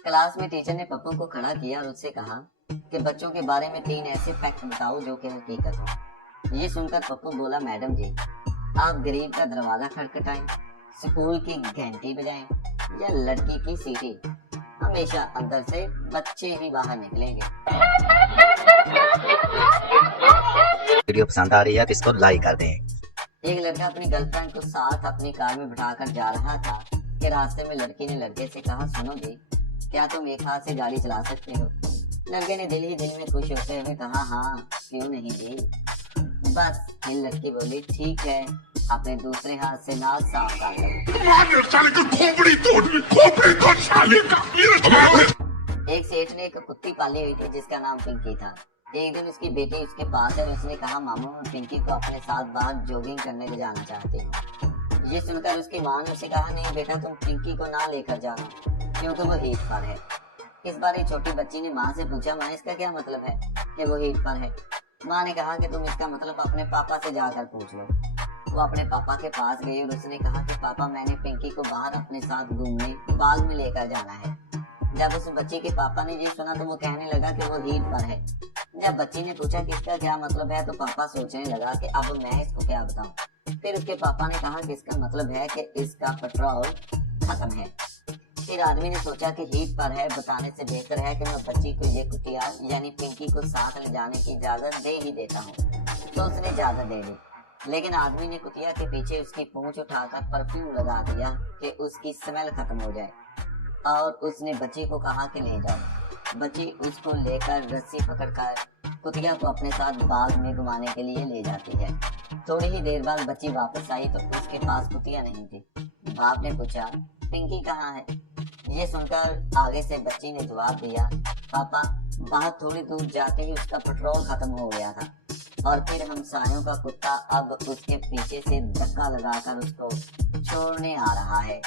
Class में teacher ने पप्पू को खड़ा किया और उससे कहा कि बच्चों के बारे में 3 ऐसे फैक्ट बताओ जो कि हकीकत हो। ये सुनकर पप्पू बोला, मैडम जी, आप गरीब का दरवाजा खटखटाएं, स्कूल की घंटी बजाएं या लड़की की सीटी, हमेशा अंदर से बच्चे ही बाहर निकलेंगे। वीडियो पसंद आ रही है तो इसको लाइक कर दें। एक लड़का अपनी गर्लफ्रेंड को साथ अपनी कार में बिठाकर जा रहा था कि रास्ते में लड़की ने लड़के से कहा, सुनो जी, क्या तुम एक हाथ से गाड़ी चला सकते हो? लड़के ने दिल ही दिल में खुश होते हुए कहा, हाँ क्यों नहीं जी। बस फिर लड़की बोली, ठीक है, अपने दूसरे हाथ से नाक साफ कर लो। एक सेठ ने एक कुत्ती पाली हुई थी जिसका नाम पिंकी था। एक दिन उसकी बेटी उसके पास है और उसने कहा, मामू, मैं पिंकी को अपने साथ बाहर जॉगिंग करने ले जाना चाहती हूँ। ये सुनकर उसकी माँ ने उसे कहा, नहीं बेटा, तुम पिंकी को ना लेकर जाना क्योंकि वो हीट पर है। इस बार एक छोटी बच्ची ने माँ से पूछा, माँ, इसका क्या मतलब है कि वो हीट पर है? माँ ने कहा कि तुम इसका मतलब अपने पापा से जाकर पूछ लो। वो अपने पापा के पास गई और उसने कहा कि पापा, मैंने पिंकी को बाहर अपने साथ घूमने बाग में लेकर जाना है। जब उस बच्ची के पापा ने ये सुना तो वो कहने लगा कि वो हीट पर है। जब बच्ची ने पूछा कि इसका क्या मतलब है तो पापा सोचने लगा कि अब मैं इसको क्या बताऊं। फिर उसके पापा ने कहा कि इसका मतलब है कि इसका पेट्रोल खत्म है। फिर आदमी ने सोचा कि हीट पर है बताने से बेहतर है कि मैं बच्ची को ये कुतिया यानी पिंकी को साथ ले जाने की इजाजत दे ही देता हूँ। तो उसने इजाजत दे दी, लेकिन आदमी ने कुतिया के पीछे उसकी पूंछ उठाकर परफ्यूम लगा दिया कि उसकी स्मेल खत्म हो जाए और उसने बच्ची को कहा कि ले जाओ। बच्ची उसको लेकर रस्सी पकड़कर कुतिया को अपने साथ बाग में घुमाने के लिए ले जाती है। थोड़ी ही देर बाद बच्ची वापस आई तो उसके पास कुतिया नहीं थी। बाप ने पूछा, पिंकी कहाँ है? ये सुनकर आगे से बच्ची ने जवाब दिया, पापा, बाहर थोड़ी दूर जाते ही उसका पेट्रोल खत्म हो गया था और फिर हमसायों का कुत्ता अब उसके पीछे से धक्का लगाकर उसको छोड़ने आ रहा है।